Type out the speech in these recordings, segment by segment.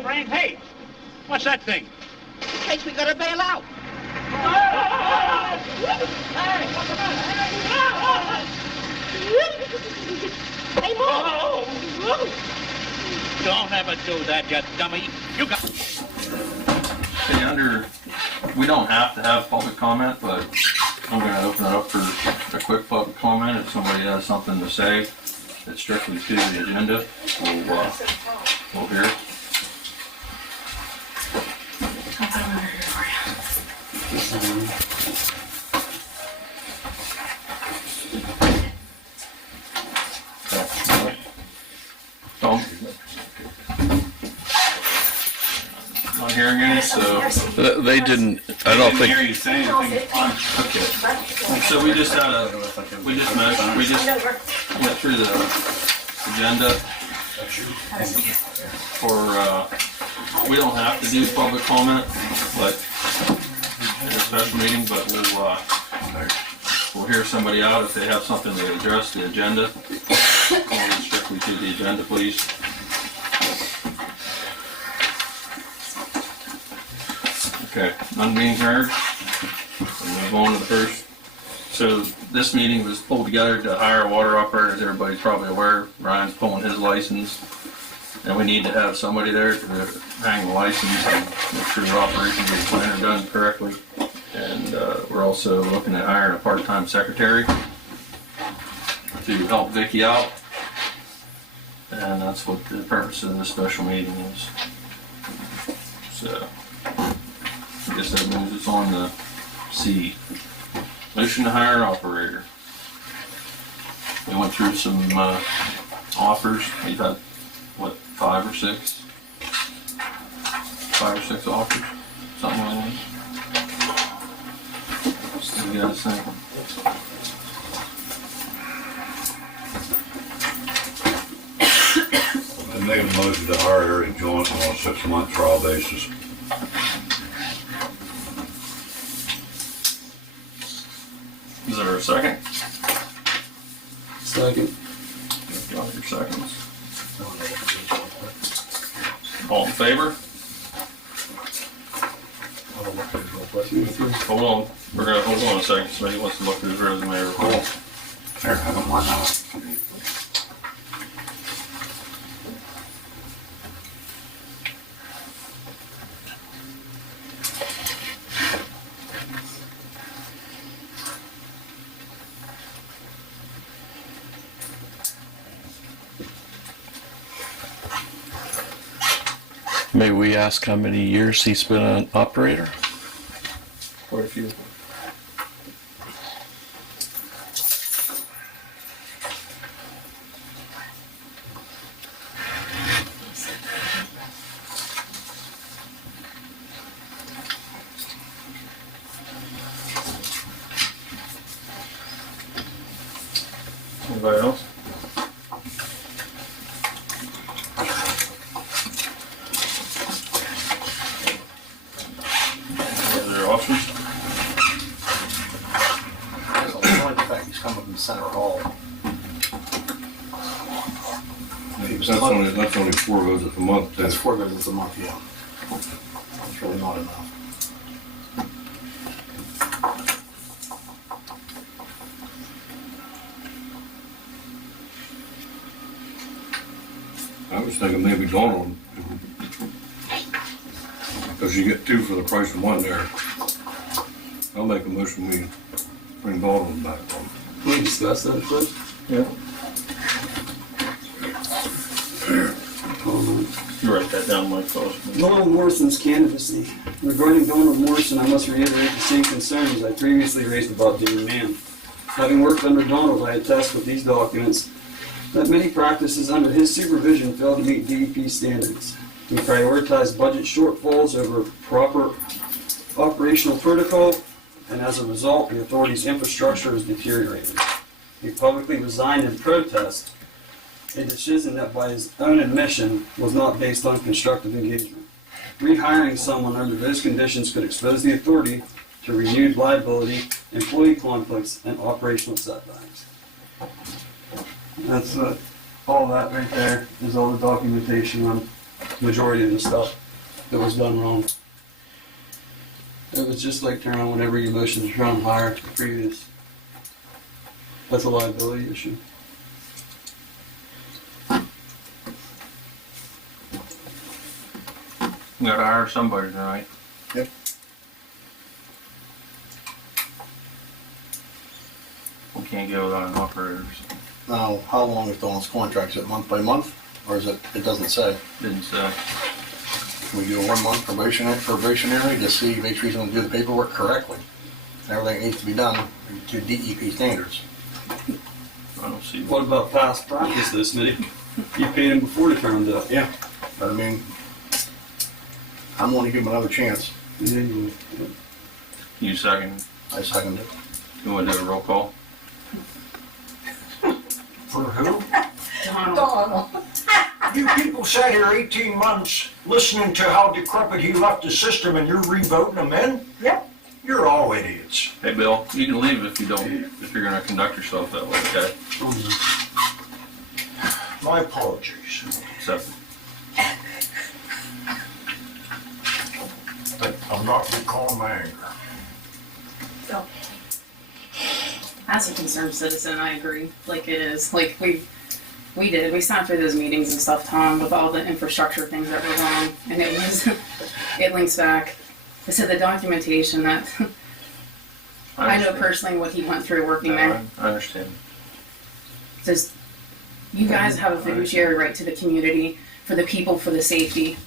wireframe? Hey, what's that thing? In case we gotta bail out. Hey, move! Don't ever do that, you dummy. You got... Okay, we don't have to have public comment, but I'm going to open it up for a quick public comment. If somebody has something to say that's strictly to the agenda, we'll hear it. I'll put a letter here for you. Tom? Not hearing any, so... They didn't, I don't Didn't hear think, you say anything. Okay. So we just went through the agenda for, we don't have to do public comment, but in a special meeting, but we'll hear somebody out if they have something to address the agenda. Strictly to the agenda, please. Okay, none being heard. We'll move on to the first. So this meeting was pulled together to hire a water operator, as everybody's probably aware. Ryan's pulling his license. And we need to have somebody there to hang the license and make sure the operations of the plant are done correctly. And we're also looking at hiring a part-time secretary to help Vickie out. And that's what the purpose of this special meeting is. So, I guess that moves us on to C. Motion to hire operator. We went through some offers. We've had, what, 5 or 6? 5 or 6 offers? Something like that. What do you guys think? I made a motion to hire Eric Johnson on a 6-month trial basis. Is there a second? Second. Got your seconds. All in favor? Hold on. We're gonna hold on a second. Somebody wants to look at his resume real quick. Here, have it one now. may we ask how many years he's been an operator? Quite a few. Anybody else? Any other options? I like the fact he's coming from Center Hall. That's only 4 visits a month. That's 4 visits a month, yeah. That's really not enough. I was thinking maybe Donald, because you get 2 for the price of 1 there. I'll make a motion we bring Donald back on. Can we discuss that first? Yeah. Comment. You write that down, Mike, first. Donald Morrison's candidacy. Regarding Donald Morrison, I must reiterate the same concerns I previously raised about Dean Mann. Having worked under Donald, I attest with these documents that many practices under his supervision fail to meet DEP standards. He prioritized budget shortfalls over proper operational protocol, and as a result, the authority's infrastructure is deteriorated. He publicly resigned in protest, a decision that by his own admission was not based on constructive engagement. Rehiring someone under those conditions could expose the authority to renewed liability, employee conflicts, and operational setbacks. That's all that right there is all the documentation on majority of the stuff that was done wrong. It was just like turn on whenever your motions run higher to the previous. That's a liability issue. We gotta hire somebody tonight. Yep. We can't go without an operator, so Now, how long is Dawn's contract? Is it month by month? Or is it doesn't say? didn't say. Can we do a 1 month probationary to see, make sure he's gonna do the paperwork correctly? Everything needs to be done to DEP standards. I don't see What about past practice this, Smitty? You paid him before the term's up. Yeah. But I mean, I'm gonna give him another chance. Yeah, you You second. I second it. You wanna do a roll call? For who? Donald. You people sat here 18 months listening to how decrepit he left the system and you're re-voting him in? Yep. You're all idiots. Hey, Bill, you can leave if you don't, if you're gonna conduct yourself that way, okay? My apologies. Accept it. But I'm not recalling my anger. So, as a concerned citizen, I agree. Like it is, like we sat through those meetings and stuff, Tom, with all the infrastructure things that were wrong, and it was, it links back. I said the documentation that, I know understand. personally what he went through working No, there. I understand. Just, you guys have a fiduciary right to the community, for the people, for the safety.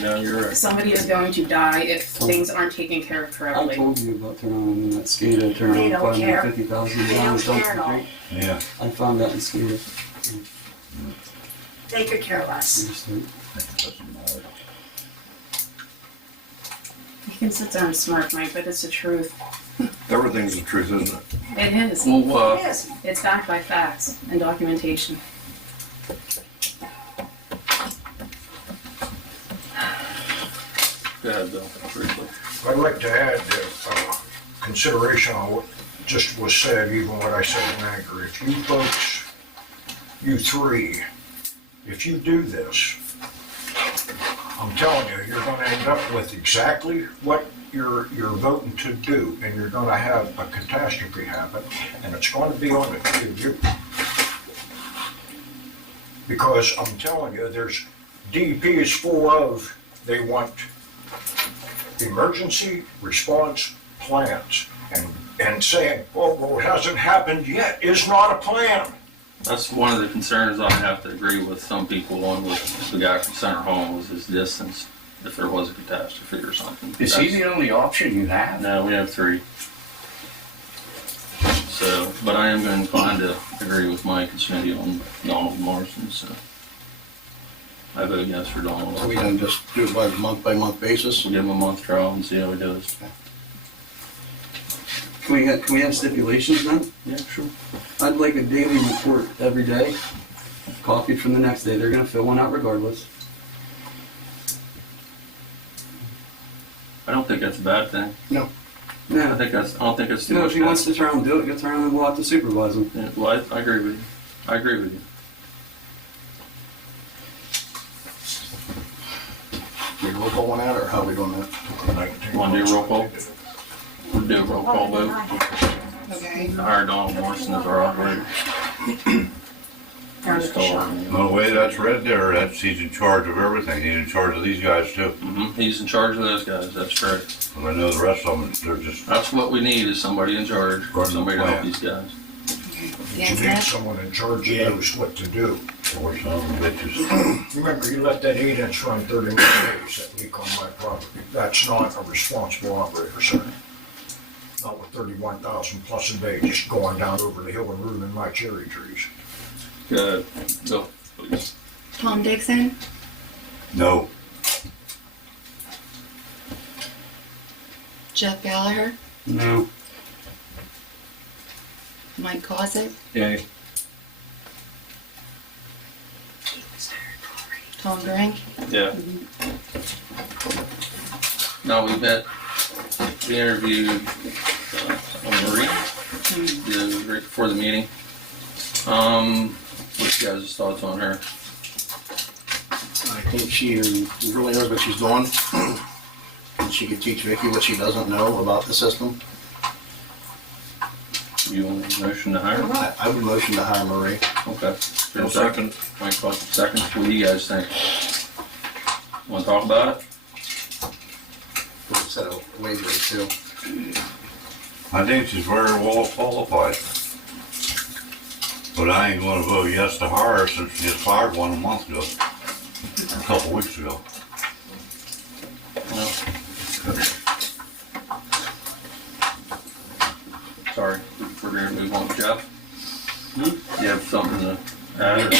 No, you're right. Somebody is going to die if things aren't taken care of I correctly. told you about turn on in that SCADA, turn They on don't care. 550,000 They down don't care at all. Dumpster Creek. Yeah. I found that in SCADA. They could care less. You can sit there and smirk, Mike, but it's the truth. Everything's the truth, isn't it? It is. Well, It is. It's backed by facts and documentation. go ahead, Bill, briefly. I'd like to add consideration on what just was said, even what I said in anger. If you folks, you three, if you do this, I'm telling you, you're gonna end up with exactly what you're voting to do, and you're gonna have a catastrophe happen, and it's gonna be on the two of you. Because I'm telling you, DEP is full of, they want emergency response plans, and saying, well, it hasn't happened yet, is not a plan. That's one of the concerns I have to agree with some people on with the guy from Center Home was his distance, if there was a catastrophe or something. Is he the only option you have? No, we have 3. So, but I am inclined to agree with Mike and Smitty on Donald Morrison, so. I vote yes for Donald. Are we gonna just do it by month basis? We'll give him a month trial and see how he does. Can we have stipulations then? Yeah, sure. I'd like a daily report every day, copied from the next day. They're gonna fill one out regardless. I don't think that's a bad thing. I Yeah. don't think that's too No, much. if he wants to try and do it, go turn and we'll have to supervise him. Yeah, well, I agree with you. I agree with you. We roll call on that, or how are we doing that? Want to do a roll call? We'll do a roll call vote. Okay. Hire Donald Morrison as our operator. Just call him. The way that's read there, that's he's in charge of everything. He's in charge of these guys too. He's in charge of those guys, that's correct. And I know the rest of them, they're just That's what we need, is somebody in charge, Running the somebody to help plant. these guys. You need someone in charge who knows what to do. or some of the bitches. Remember, you let that 8-inch run 31 days, that leak on my property. That's not a responsible operator, sir. Not with 31,000 plus a day just going down over the hill and ruining my cherry trees. Go, Bill, please. Tom Dixon, No, Jeff Gallagher, No. Mike Cossack, Yay. Tom Drink. Yeah. Now we interviewed Marie right before the meeting. What's you guys' thoughts on her? I think she really knows what she's doing. And she could teach Vickie what she doesn't know about the system. You want a motion to hire? I would motion to hire Marie. Okay. I'll second. Mike, second. What do you guys think? Want to talk about it? We'll set a wage rate too. I think she's very well qualified. But I ain't gonna vote yes to hire her since she just fired one a month ago. A couple weeks ago. No. Sorry, we're gonna move on, Jeff. You have something to add? Or?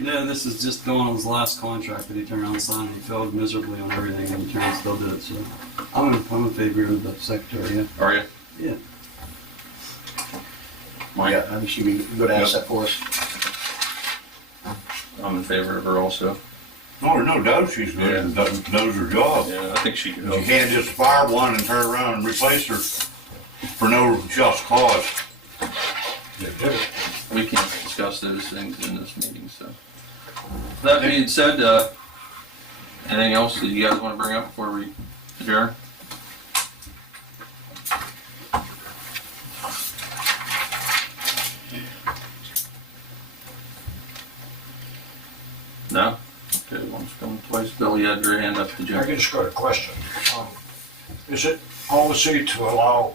Yeah, this is just Donald's last contract that he turned around and signed. He failed miserably on everything and he turned still did it, so. I'm in favor of the secretary, yeah. Are you? Yeah. Mike? Yeah, I think she'd be a good asset for us. I'm in favor of her also. No, there's no doubt she's good and knows her job. Yeah, I think she could You help. can't just fire one and turn around and replace her for no just cause. We can't discuss those things in this meeting, so. That being said, anything else that you guys want to bring up before we adjourn? No? Okay, once come twice. Bill, you had your hand up to I Jim. just got a question. Is it policy to allow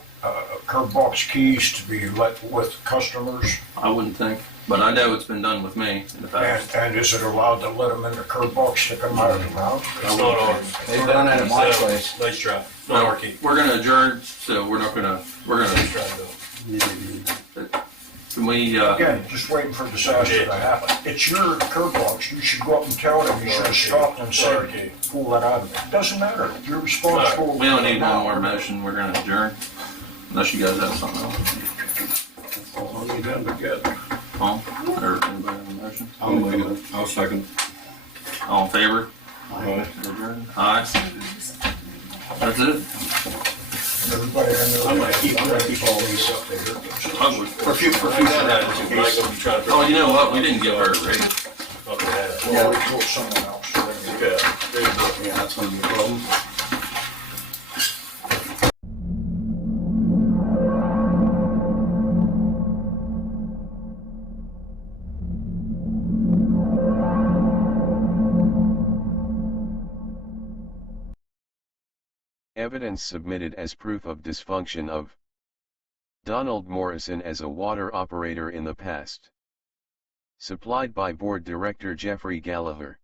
curb box keys to be let with customers? I wouldn't think, but I know it's been done with me in the past. And is it allowed to let them in the curb box, stick them out of the mouth? It's not ours. They've done that at my place. Nice try. Not our key. We're gonna adjourn, so we're gonna, Nice try, Bill. can we, Again, just waiting for disaster to happen. It's your curb box. You should go up and tell them. You should have stopped and said, pull that out of it. Doesn't matter. You're responsible. we don't need one more motion, we're gonna adjourn. Unless you guys have something else. All we done together. Paul, or anybody have a motion? I'll second. All in favor? Aye. Adjourn? Aye. That's it? Everybody I know. I'm gonna keep all these up there. I would- For a few minutes in case. Oh, you know what, we didn't give her a raise. Well, we told someone else. Yeah, that's gonna be a problem. Evidence submitted as proof of dysfunction of Donald Morrison as a water operator in the past. Supplied by Board Director Jeffrey Gallagher.